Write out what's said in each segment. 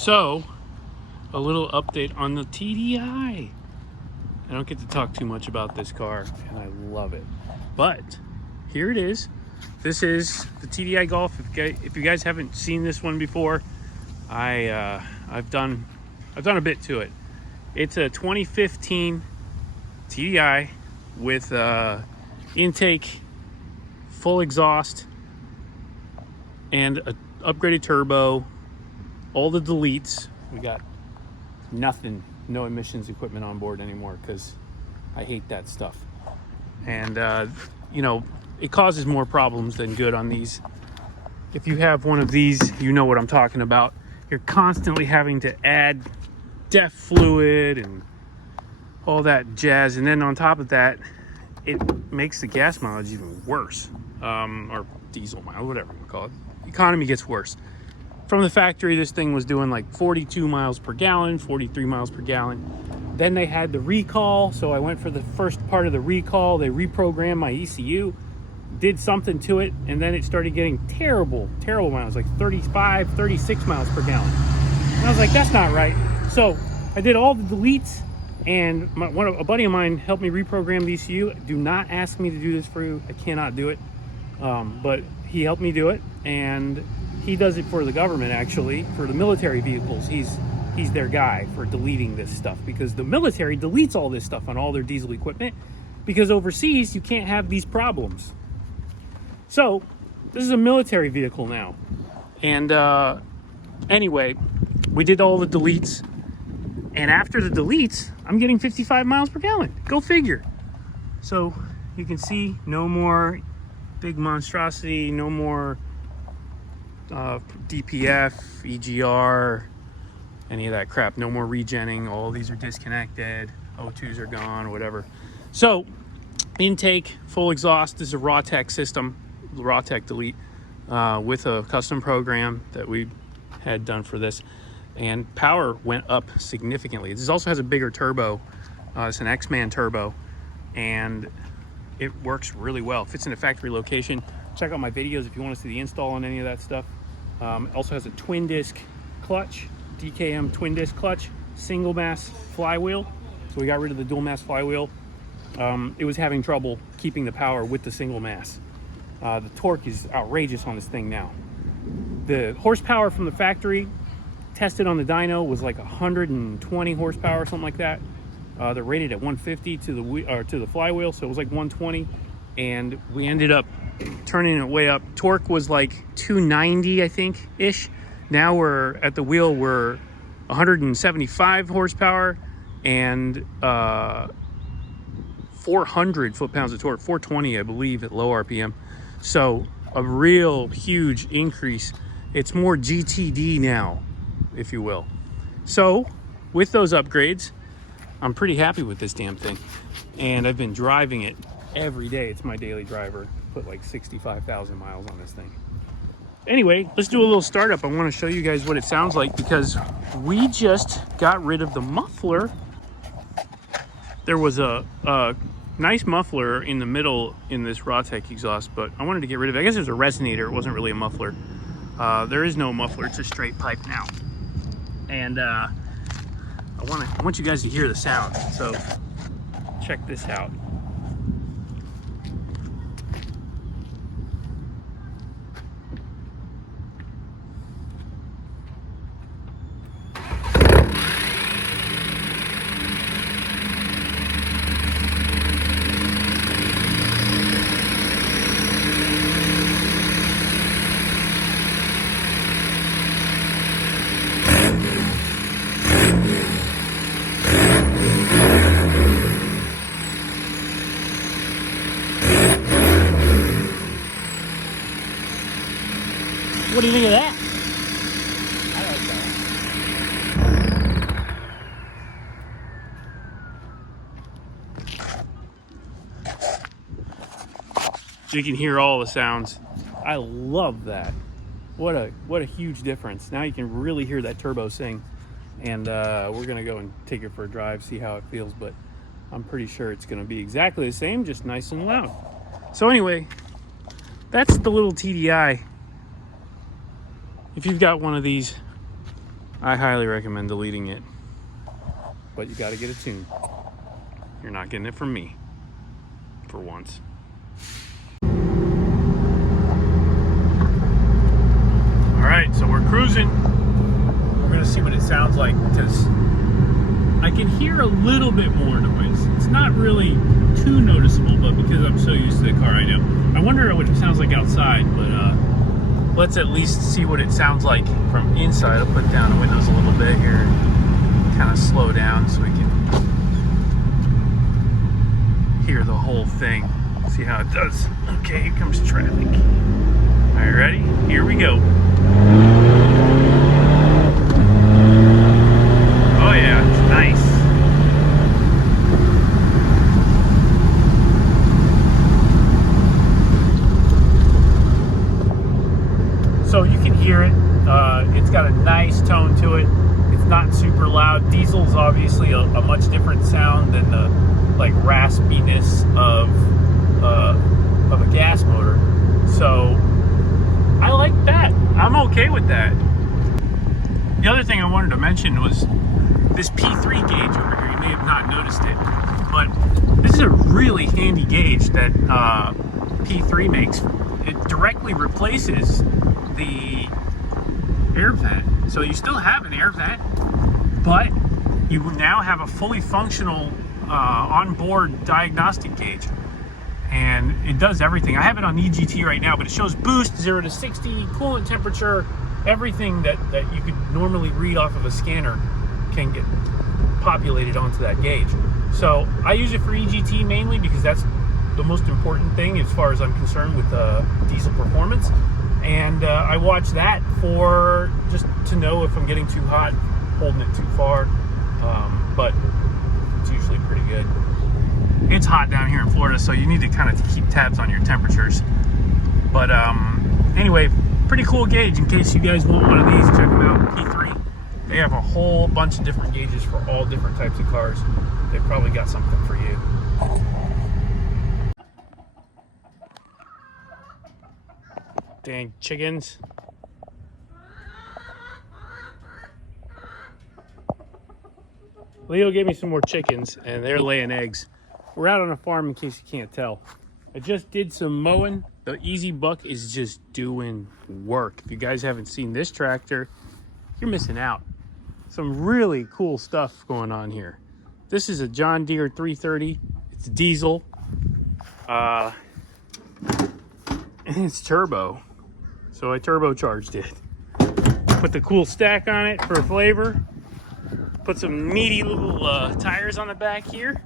So, a little update on the TDI. I don't get to talk too much about this car, and I love it. But here it is. This is the TDI Golf. If you guys haven't seen this one before, I've done a bit to it. It's a 2015 TDI with intake, full exhaust, and an upgraded turbo. All the deletes. We got nothing, no emissions equipment on board anymore because I hate that stuff. And you know, it causes more problems than good on these. If you have one of these, you know what I'm talking about. You're constantly having to add DEF fluid and all that jazz, and then on top of that, it makes the gas mileage even worse, or diesel mileage, whatever you call it. Economy gets worse. From the factory, this thing was doing like 42 miles per gallon, 43 miles per gallon. Then they had the recall, so I went for the first part of the recall. They reprogrammed my ECU, did something to it, and then it started getting terrible miles, like 35, 36 miles per gallon. And I was like, that's not right. So I did all the deletes, and a buddy of mine helped me reprogram the ECU. Do not ask me to do this for you. I cannot do it. But he helped me do it, and he does it for the government, actually, for the military vehicles. He's their guy for deleting this stuff, because the military deletes all this stuff on all their diesel equipment, because overseas you can't have these problems. So this is a military vehicle now. And anyway, we did all the deletes, and after the deletes, I'm getting 55 miles per gallon. Go figure. So you can see no more big monstrosity, no more DPF, EGR, any of that crap. No more regenning. All these are disconnected. O2s are gone, whatever. So intake, full exhaust. This is a Rawtech system, Rawtech delete, with a custom program that we had done for this, and power went up significantly. This also has a bigger turbo. It's an X-Man turbo, and it works really well. Fits in a factory location. Check out my videos if you want to see the install on any of that stuff. It also has a twin disc clutch, DKM twin disc clutch, single mass flywheel. So we got rid of the dual mass flywheel. It was having trouble keeping the power with the single mass. The torque is outrageous on this thing now. The horsepower from the factory tested on the dyno was like 120 horsepower, something like that. They're rated at 150 to the flywheel, so it was like 120, and we ended up turning it way up. Torque was like 290, I think, ish. Now we're at the wheel, we're 175 horsepower and 400 foot-pounds of torque, 420, I believe, at low RPM. So a real huge increase. It's more GTD now, if you will. So with those upgrades, I'm pretty happy with this damn thing, and I've been driving it every day. It's my daily driver. Put like 65,000 miles on this thing. Anyway, let's do a little startup. I want to show you guys what it sounds like, because we just got rid of the muffler. There was a nice muffler in the middle in this Rawtech exhaust, but I wanted to get rid of it. I guess it was a resonator. It wasn't really a muffler. There is no muffler. It's a straight pipe now. And I want you guys to hear the sound. So check this out. What do you think of that? I like that. So you can hear all the sounds. I love that. What a huge difference. Now you can really hear that turbo sing. And we're gonna go and take it for a drive, see how it feels, but I'm pretty sure it's gonna be exactly the same, just nice and loud. So anyway, that's the little TDI. If you've got one of these, I highly recommend deleting it. But you got to get a tune. You're not getting it from me. For once. Alright, so we're cruising. We're going to see what it sounds like because I can hear a little bit more noise. It's not really too noticeable, but because I'm so used to the car, I know. I wonder what it sounds like outside, but let's at least see what it sounds like from inside. I'll put down the windows a little bit here, kind of slow down so we can hear the whole thing. See how it does. Okay, here comes traffic. All right, ready? Here we go. Oh yeah, it's nice. So you can hear it. It's got a nice tone to it. It's not super loud. Diesel's obviously a much different sound than the like raspiness of a gas motor. So I like that. I'm okay with that. The other thing I wanted to mention was this P3 gauge over here. You may have not noticed it, but this is a really handy gauge that P3 makes. It directly replaces the air vent. So you still have an air vent, but you now have a fully functional onboard diagnostic gauge. And it does everything. I have it on EGT right now, but it shows boost, 0 to 60, coolant temperature, everything that you could normally read off of a scanner can get populated onto that gauge. So I use it for EGT mainly because that's the most important thing as far as I'm concerned with diesel performance. And I watch that for just to know if I'm getting too hot, holding it too far, but it's usually pretty good. It's hot down here in Florida, so you need to kind of keep tabs on your temperatures. But anyway, pretty cool gauge. In case you guys want one of these, check them out, P3. They have a whole bunch of different gauges for all different types of cars. They've probably got something for you. Dang chickens. Leo gave me some more chickens, and they're laying eggs. We're out on a farm in case you can't tell. I just did some mowing. The Easy Buck is just doing work. If you guys haven't seen this tractor, you're missing out. Some really cool stuff going on here. This is a John Deere 330. It's diesel. And it's turbo. So I turbocharged it. Put the cool stack on it for flavor. Put some meaty little tires on the back here.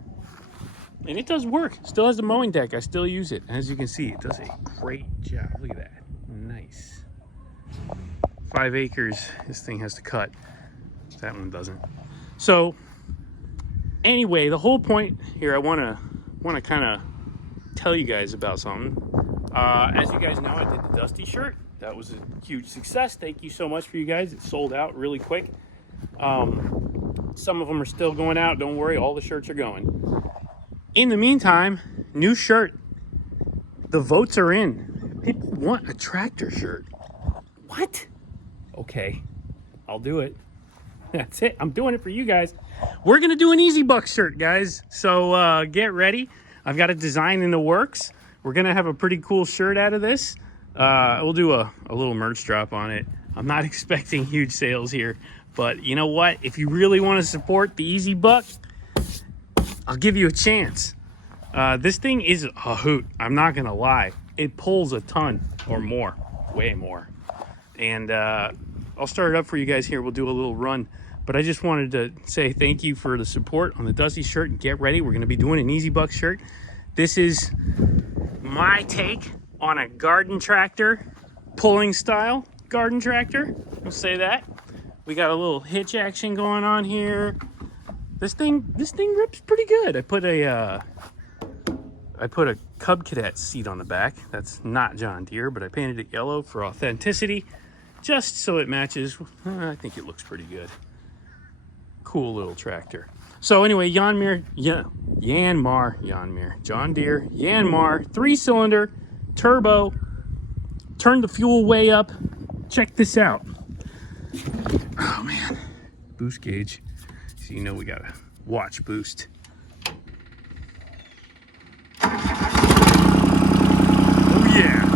And it does work. Still has a mowing deck. I still use it. As you can see, it does a great job. Look at that. Nice. 5 acres this thing has to cut. That one doesn't. So anyway, the whole point here, I want to kind of tell you guys about something. As you guys know, I did the Dusty shirt. That was a huge success. Thank you so much for you guys. It sold out really quick. Some of them are still going out. Don't worry, all the shirts are going. In the meantime, new shirt. The votes are in. People want a tractor shirt. What? Okay, I'll do it. That's it. I'm doing it for you guys. We're going to do an Easy Buck shirt, guys. So get ready. I've got a design in the works. We're going to have a pretty cool shirt out of this. We'll do a little merch drop on it. I'm not expecting huge sales here. But you know what? If you really want to support the Easy Buck, I'll give you a chance. This thing is a hoot. I'm not going to lie. It pulls a ton or more. Way more. And I'll start it up for you guys here. We'll do a little run. But I just wanted to say thank you for the support on the Dusty shirt. And get ready. We're going to be doing an Easy Buck shirt. This is my take on a garden tractor. Pulling style garden tractor. We'll say that. We got a little hitch action going on here. This thing rips pretty good. I put a Cub Cadet seat on the back. That's not John Deere, but I painted it yellow for authenticity, just so it matches. I think it looks pretty good. Cool little tractor. So anyway, John Deere, 3-cylinder, turbo, turn the fuel way up. Check this out. Oh man. boost gauge, so you know we gotta watch boost. Oh yeah.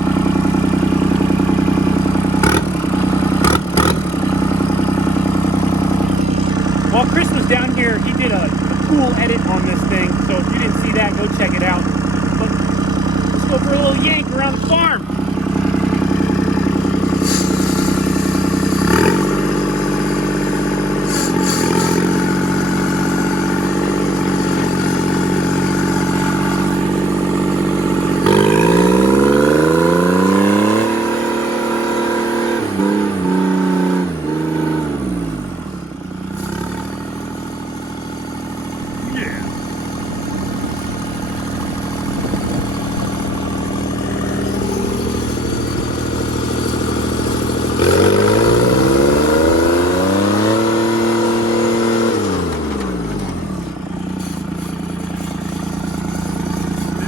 While Chris was down here, he did a cool edit on this thing, so if you didn't see that, go check it out. But let's go for a little yank around the farm.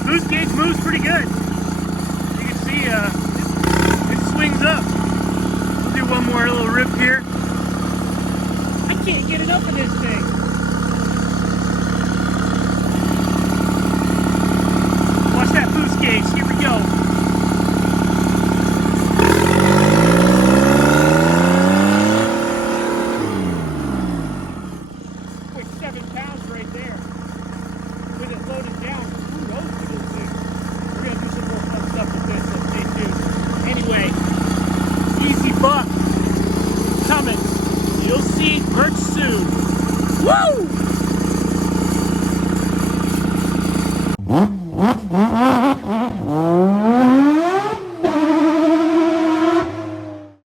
Boost gauge moves pretty good. You can see it swings up. We'll do one more little rip here. I can't get enough of this thing. Watch that boost gauge. Here we go. Quick 7 pounds right there. With it loaded down. Who knows what this thing? We're gonna do some more fun stuff with this, so stay tuned. Anyway, easy buck coming. You'll see merch soon. Woo!